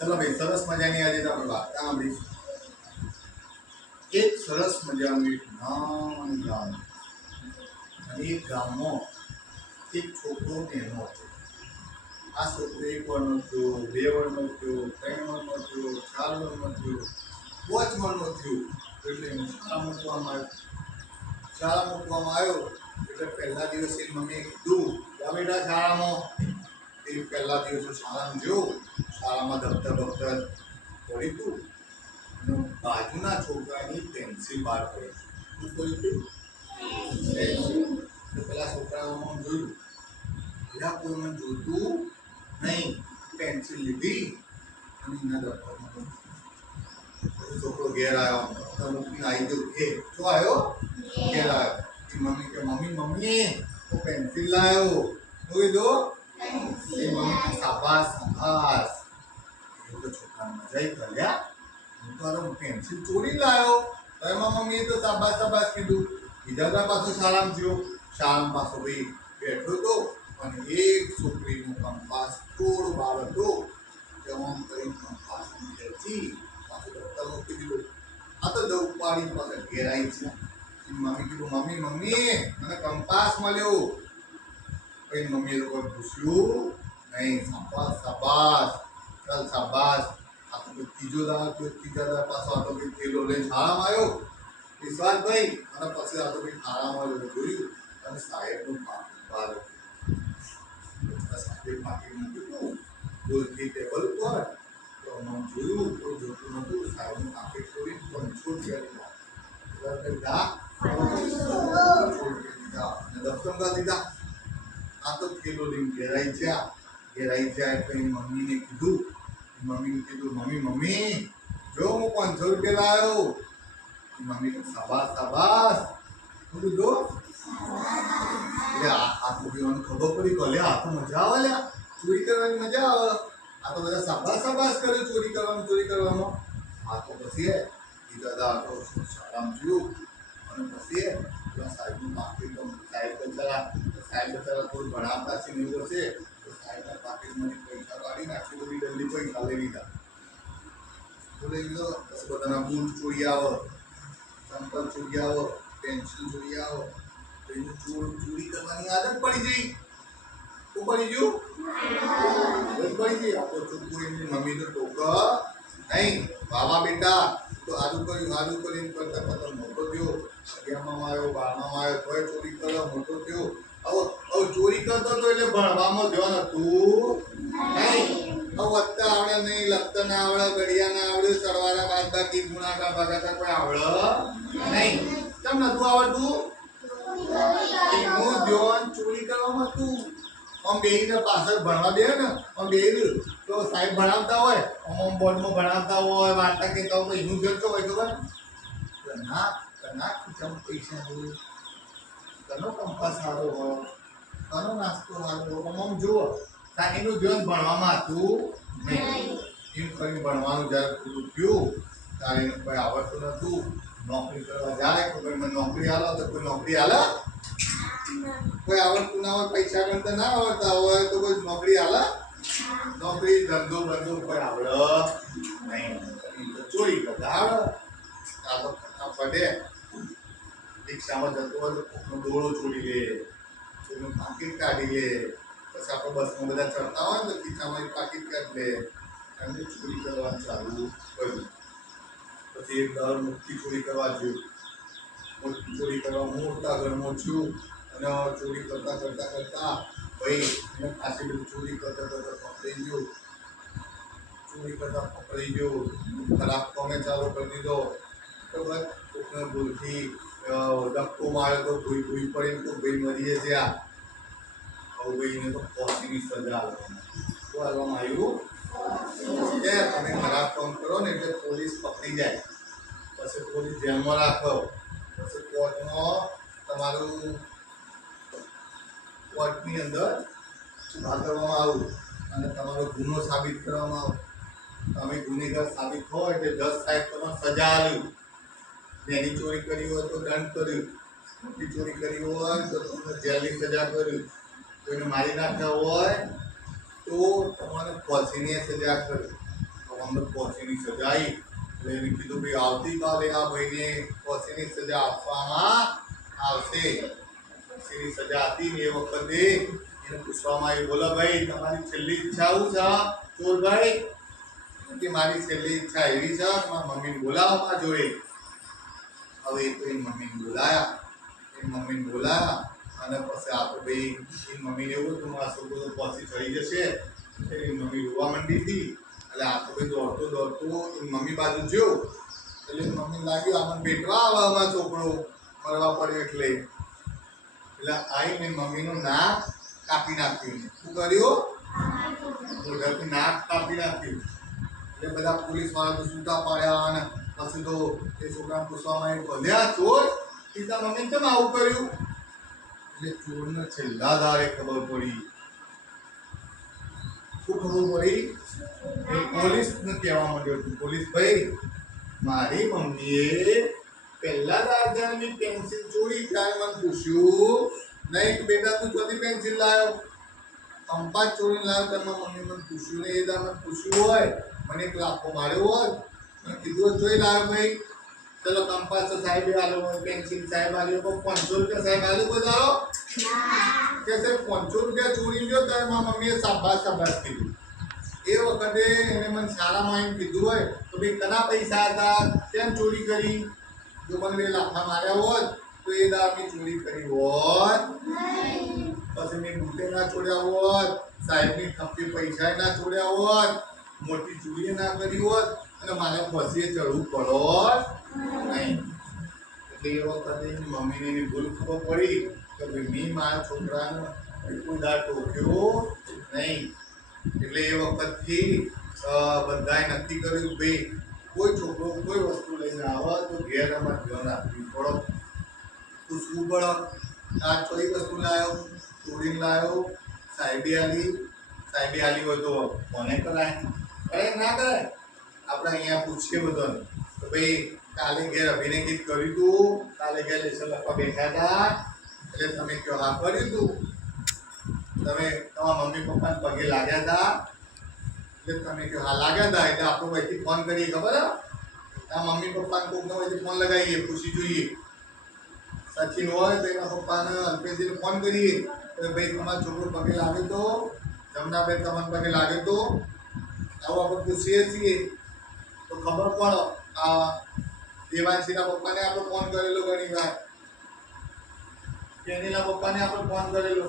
ચલો ભાઈ, સરસ મજાની આજે આપણે વાત સાંભળીશું. એક સરસ મજાનું એક નાનું ગામ, અને એ ગામમાં એક છોકરો એનો હતો. આ છોકરો 1 વર્ષનો થયો, 2 વર્ષનો થયો, 3 વર્ષનો થયો, 4 વર્ષનો થયો, 5 વર્ષનો થયો. એટલે એને શાળા મૂકવામાં આવ્યો. શાળા મૂકવામાં આવ્યો એટલે પહેલા દિવસે મમ્મીએ કીધું કે આ બેટા શાળામાં. એ પહેલા દિવસે શાળામાં જો શાળામાં દફતર પડી હતું, અને બાજુના છોકરાની પેન્સિલ બહાર પડી. શું કર્યું હતું? પેન્સિલ. તો પેલા છોકરાઓમાં જોયું, પેલા કોઈને જોતું નહીં. પેન્સિલ લીધી અને એના દફતરમાં છોકરો ઘેર આવ્યો. મૂકીને આવી ગયો. શું આવ્યો? ઘેર આવ્યો. મમ્મી કે મમ્મી હું પેન્સિલ લાવ્યો. શું કીધું? એ મમ્મી કે શાબાશ શાબાશ. એ તો છોકરાને મજા કર્યા. હું તો પેન્સિલ ચોરી લાવ્યો. તો એમાં મમ્મીએ તો શાબાશ શાબાશ કીધું. બીજા પાછું શાળામાં ગયો. શાળામાં પાછો ભાઈ બેઠો હતો, અને એક છોકરીનું કંપાસ થોડું બહાર હતો. જવામ કરી કંપાસ ખેંચી પાછું દફતર મૂકી દીધું. આ તો દવ પાડી પાછળ ઘેરાઈ છે. મમ્મી કીધું મમ્મી મને કંપાસ મળ્યો. પછી મમ્મીએ લોકો પૂછ્યું નહીં. શાબાશ શાબાશ, ચાલ શાબાશ. આ તો ત્રીજો દાડો, ત્રીજા દાડા પાછો આ તો ભાઈ થેલો લઈને શાળામાં આવ્યો વિશ્વાસભાઈ. અને પછી આ તો ભાઈ શાળામાં જોયું અને સાહેબનું પાકીટ બહાર. સાહેબે પાકીટ મૂક્યું દૂરથી ટેબલ ઉપર. તો અમે જોયું કોઈ જોતું નહોતું. સાહેબનું પાકીટ ખોલી 500 રૂપિયા દીધા. આ તો થેલો લઈને ઘેરાઈ ગયા. એટલે મમ્મીને કીધું. મમ્મી જો હું 500 રૂપિયા લાવ્યો. મમ્મી કે શાબાશ શાબાશ. શું કીધું? એટલે આ તો પીવાનું ખબર પડી કે લે આ તો મજા આવે. લે ચોરી કરવાની મજા આવે. આ તો બધા શાબાશ શાબાશ કરે ચોરી કરવામાં. આ તો પછી બીજા દાડો શાળામાં જોયું, અને પછી સાહેબનું પાકીટ સાહેબ બચારા થોડું ભણાવતા છે ને એવું હશે. તો સાહેબના પાકીટમાંથી પૈસા કાઢીને આટલી બધી જલ્દી પૈસા લઈ લીધા. બોલે પછી બધાના બૂટ ચોરી આવે, ચંપલ ચોરી આવે, પેન્સિલ ચોરી આવે. તો એને ચોરી કરવાની આદત પડી ગઈ. શું પડી ગયું? પડી ગઈ. આ તો ચોખ્ખું એમની મમ્મી તો ટોકા નહીં. બાબા બેટા તો આદુ કરીને કરતા મોટો થયો. 11માં આવ્યો, 12માં આવ્યો, તોય ચોરી કર્યો, મોટો થયો. હવે ચોરી કરતો હતો એટલે ભણવામાં ધ્યાન હતું નહીં. હવે વધતા આવડે નહીં, લખતા ના આવડે, ઘડિયા ના આવડે, સરવાળા બાદબાકી ગુણાકાર ભાગાકાર કોઈ આવડે નહીં. કેમ નતું આવડતું? એનું ધ્યાન ચોરી કરવામાં હતું. આમ બેહીને પાછળ ભણવા દે ને, આમ બેહી તો સાહેબ ભણાવતા હોય, આમ બોર્ડમાં ભણાવતા હોય, વાર્તા કહેતા હોય, એનું ધ્યાન શું હોય ખબર? કના ખીચામ પૈસા હોય, કનો કંપાસ સારો હોય, કનો નાસ્તો સારો હોય, આમ જુઓ. એનું ધ્યાન ભણવામાં હતું નહીં. એમ કરીને ભણવાનું જ્યારે પૂરું થયું ત્યારે એને કોઈ આવડતું નહોતું. નોકરી કરવા જાય તો કોઈ મને નોકરી આલો, તો કોઈ નોકરી આલે? કોઈ આવડતું ના હોય, પૈસા ગણતા ના આવડતા હોય તો કોઈ નોકરી આલે? નોકરી ધંધો બંધો કોઈ આવડે નહીં. ચોરી કરતા આવડે. આ તો પડે. રિક્ષામાં જતો હોય તો કોકનો દોડો ચોરી લે, કોઈનું પાકીટ કાઢી લે. પછી આપણે બસમાં બધા ચડતા હોય ને તો ખીચામાં પાકીટ કાઢી લે. એમને ચોરી કરવાનું ચાલુ કર્યું. પછી એક દાડો મોટી ચોરી કરવા જોયું. મોટી ચોરી કરવા મોટા ઘરમાં છું, અને ચોરી કરતા ભાઈ એને ખાસી બધી ચોરી કરતા પકડી ગયો. ખરાબ કામે ચાલુ કરી દીધો. તો બસ કોકને ભૂલથી ધક્કો માર્યો તો ભૂઈ પડીને તો ભાઈ મરી ગયા. હવે ભાઈને તો ફાંસીની સજા આપવામાં આવ્યું. તમે ખરાબ કામ કરો ને એટલે પોલીસ પકડી જાય. પછી પોલીસ જેલમાં રાખો. પછી કોર્ટમાં તમારું કોર્ટની અંદર કરવામાં આવું, અને તમારો ગુનો સાબિત કરવામાં આવે. તમે ગુનેગાર સાબિત હોય એટલે જજ સાહેબ તમને સજા આપ્યું. નાની ચોરી કરી હોય તો દંડ કર્યું, મોટી ચોરી કરી હોય તો તમને જેલની સજા કર્યું, કોઈને મારી નાખ્યા હોય તો તમારે ફાંસીની સજા કરી. અમને ફોસીની સજા આવી એટલે એને કીધું ભાઈ આવતીકાલે આ ભાઈને ફોસીની સજા આપવામાં આવશે. ફોસીની સજા હતી ને એ વખતે એને પૂછવામાં આવ્યું, બોલો ભાઈ તમારી છેલ્લી ઈચ્છા શું છે ચોરભાઈ? કે મારી છેલ્લી ઈચ્છા એવી છે મારા મમ્મીને બોલાવો મારા જોડે. હવે એ તો એની મમ્મીને બોલાયા અને પછી આ તો ભાઈ એની મમ્મીને એવું હતું મારા છોકરો તો પછી ચડી જશે. એની મમ્મી રોવા માંડી હતી એટલે આ તો ભાઈ દોડતો એની મમ્મી બાજુ જોયો એટલે એની મમ્મીને લાગ્યું આમાં પેટવા આવે અમારો છોકરો મરવા પડ્યો એટલે આવીને મમ્મીનું નાક કાપી નાખ્યું. શું કર્યું? ઘરથી નાક કાપી નાખ્યું. એટલે બધા પોલીસ વાળા તો છૂટા પાડ્યા અને પછી તો એ છોકરાને પૂછવામાં આવ્યું, ભલ્યા ચોર સીતા મમ્મી કેમ આવું કર્યું? એટલે ચોરને છેલ્લા દાડે ખબર પડી. શું ખબર પડી? એ પોલીસને કહેવા માંડ્યો હતું, પોલીસ ભાઈ મારી મમ્મીએ પહેલા દાદાની પેન્સિલ ચોરી ત્યારે મને પૂછ્યું નહીં કે બેટા તું ચોથી પેન્સિલ લાવ્યો? કંપાસ ચોરીને લાવ્યો ત્યારે મમ્મી મને પૂછ્યું ને એ દા મને પૂછ્યું હોય મને એક લાફો માર્યો હોય મને કીધું જોઈ લાવ્યો ભાઈ ચલો કંપાસ તો સાહેબે આલ્યો હોય પેન્સિલ સાહેબ આલ્યો પણ 500 રૂપિયા સાહેબ આલ્યો કોઈ દાડો કે સાહેબ 500 રૂપિયા ચોરી લ્યો ત્યારે મારા મમ્મીએ શાબાશ કીધું. એ વખતે એને મને શાળામાં એમ કીધું હોય તો ભાઈ કના પૈસા હતા કેમ ચોરી કરી? જો મને બે લાફા માર્યા હોત તો એ દાડની ચોરી કરી હોત પછી મેં બુટે ના છોડ્યા હોત, સાહેબની થપ્પી પૈસા ના છોડ્યા હોત, મોટી ચોરી ના કરી હોત અને મારે ફસીએ ચડવું પડોત નહીં. એટલે એ વખતે મમ્મીને એની ભૂલ ખબર પડી કે ભાઈ મેં મારા છોકરાને કોઈ દાડ ટોક્યો નહીં. એટલે એ વખતથી બધાએ નક્કી કર્યું ભાઈ કોઈ છોકરો કોઈ વસ્તુ લઈને આવે તો ઘેર અમારે ધ્યાન રાખવી પડો, પૂછવું પડો. આ કઈ વસ્તુ લાવ્યો? ચોરીને લાવ્યો, સાહેબે આલી હોય તો કોને કરાય? ના કરાય. આપણે અહીંયા પૂછીએ બધાને તો ભાઈ કાલે ઘેર અભિનય ગીત કર્યું હતું, કાલે ઘેર લેસન લખવા બેઠા હતા એટલે તમે કહો હા કર્યું હતું, તમે તમારા મમ્મી પપ્પાને પગે લાગ્યા હતા એટલે તમે કહો હા લાગ્યા હતા એટલે આપણો ભાઈથી ફોન કરીએ ખબર હા આ મમ્મી પપ્પાને કોઈકનો ભાઈથી ફોન લગાવીએ પૂછી જોઈએ. સચિન હોય તો એના પપ્પાને અલ્પેશજીને ફોન કરીએ કે ભાઈ તમારો છોકરો પગે લાગે તો જમનાભાઈ તમારા પગે લાગે તો આવું આપણે પૂછીએ છીએ તો ખબર પડો. આ દેવાંશીના પપ્પાને આપણે ફોન કરેલો ઘણી વાર, કેનીના પપ્પાને આપણે ફોન કરેલો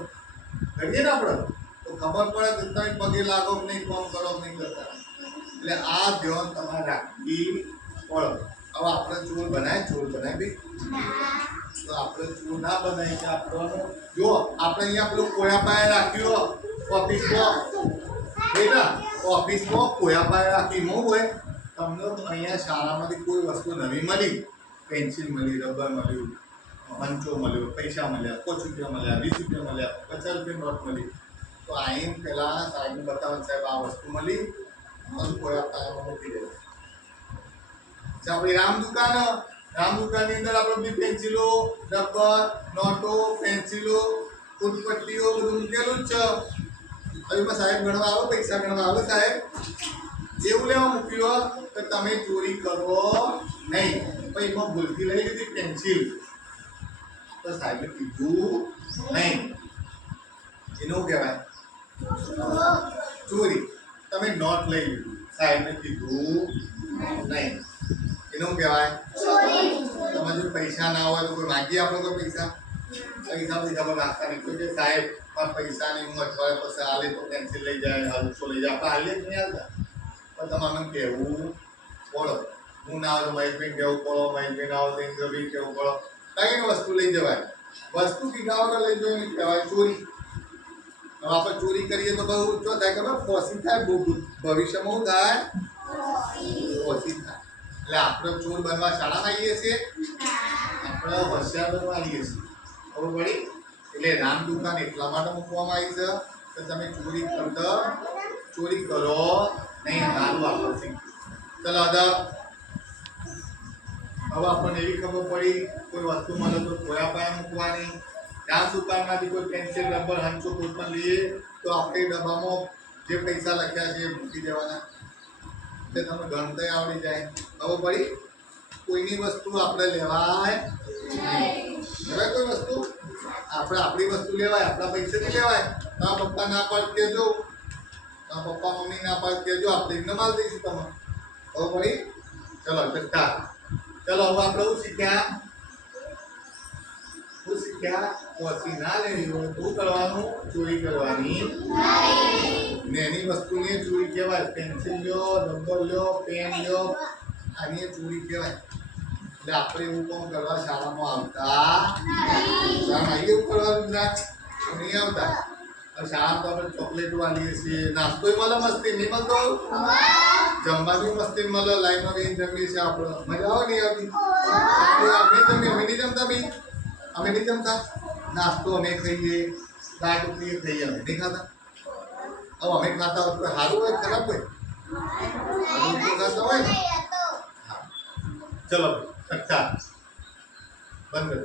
કરીએ ને આપણે તો ખબર પડે કે તમે પગે લાગો કે નહીં, ફોન કરો કે નહીં કરતા. એટલે આ ધ્યાન તમારે રાખવી પડે. હવે આપણે ચોર બનાય ભાઈ તો આપણે ચોર ના બનાવી કે આપણને જો આપણે અહીંયા પેલું કોયા પાયે રાખ્યું ઓફિસમાં કોયા પાયે રાખી હું હોય તમને અહીંયા શાળામાંથી કોઈ વસ્તુ નવી મળી, પેન્સિલ મળી, રબર મળ્યું, મંચો મળ્યો, પૈસા મળ્યા, 5 રૂપિયા મળ્યા, 20 રૂપિયા મળ્યા, 50 રૂપિયા નોટ મળી તો આઈને પહેલાં સાહેબને બતાવો સાહેબ આ વસ્તુ મળી બધું કોયા પાયામાં મૂકી દે. આપણી રામ દુકાનની અંદર આપણે બધી પેન્સિલો, રબર, નોટો, પેન્સિલો, ફૂટપટ્ટીઓ બધું મૂકેલું જ છે. હવે સાહેબ ગણવા આવે, પૈસા ગણવા આવે સાહેબ એવું લેવા મૂક્યું કે તમે ચોરી કરો નહીં. પછી એમાં ભૂલથી લઈ લીધી પેન્સિલ તો સાહેબે કીધું નહીં, એનું કહેવાય ચોરી. તમે નોટ લઈ લીધું સાહેબને કીધું નહીં, એનું કહેવાય તમારે જો પૈસા ના હોય તો કોઈ માગી આપો તો પૈસા પણ રાખતા નહીં. કોઈ કે સાહેબ પણ પૈસા નહીં હું અઠવાડિયા પછી હાલે તો પેન્સિલ લઈ જાય, હલસો લઈ જાય, આપણે હાલીએ જ નહીં હાલતા પણ તમારે કહેવું પડો. હું ના આવે તો મહેશભાઈ કહેવું પડો, મહેશભાઈ ના આવે તો ઇન્દ્રભાઈ કહેવું પડો. કઈ વસ્તુ લઈ જવાય, વસ્તુ કીધા વગર લઈ જવાય નહીં કહેવાય ચોરી. હવે આપણે ચોરી કરીએ તો બહુ શું થાય ખબર? ફોસી થાય, ભવિષ્યમાં શું થાય? ફોસી થાય. એટલે આપણે ચોર બનવા શાળામાં આવીએ છીએ, આપણે હોશિયાર બનવા આવીએ છીએ. ખબર પડી? એટલે રામ દુકાન એટલા માટે મૂકવામાં આવી છે કે તમે ચોરી કરો નહીં. હાલ વાપરશી ચલો હવે આપણને એવી ખબર પડી કોઈ વસ્તુ મળે તો કોયા પાયા મૂકવાની. રામ દુકાનમાંથી કોઈ પેન્સિલ, રબર, હંચો કોઈ પણ લઈએ તો આપણે ડબ્બામાં જે પૈસા લખ્યા છે એ મૂકી દેવાના. એટલે તમે ગણતરી આવડી જાય. ખબર પડી? કોઈની વસ્તુ આપણે લેવાય નહીં. લેવાય કોઈ વસ્તુ? આપણે આપણી વસ્તુ લેવાય, આપણા પૈસાથી લેવાય. તારા પપ્પા ના પાડ કેજો, તારા પપ્પા મમ્મી ના પાડ કેજો, આપણે એમને માલ દઈશું તમે. ખબર પડી? ચલો ચક્કા. ચલો હવે આપણે શું શીખ્યા? શું શીખ્યા? પછી ના લેવી હોય શું કરવાનું? ચોરી કરવાની. નેની વસ્તુની ચોરી કહેવાય. પેન્સિલ લ્યો, રબર લ્યો, પેન લ્યો, આની ચોરી કહેવાય. એટલે આપણે એવું કામ કરવા શાળામાં આવતા શાળામાં એવું કરવાનું ના નહીં આવતા. શાળામાં તો આપણે ચોકલેટો આલીએ છીએ, નાસ્તો મળે, મસ્તી નહીં મળતો, જમવાની મસ્તી મળે, લાઈનમાં બેન જમીએ છીએ આપણે. મજા આવે નહીં આવતી? અમે નહીં જમતા બી, અમે નહીં જમતા. નાસ્તો અમે ખાઈએ, દાળ ઢોકળી ખાઈએ, અમે નહીં ખાતા. હવે અમે ખાતા હોય તો સારું હોય ખરાબ હોય? ખાતા હોય ને. ચલો ચક્કા બંધ કરો.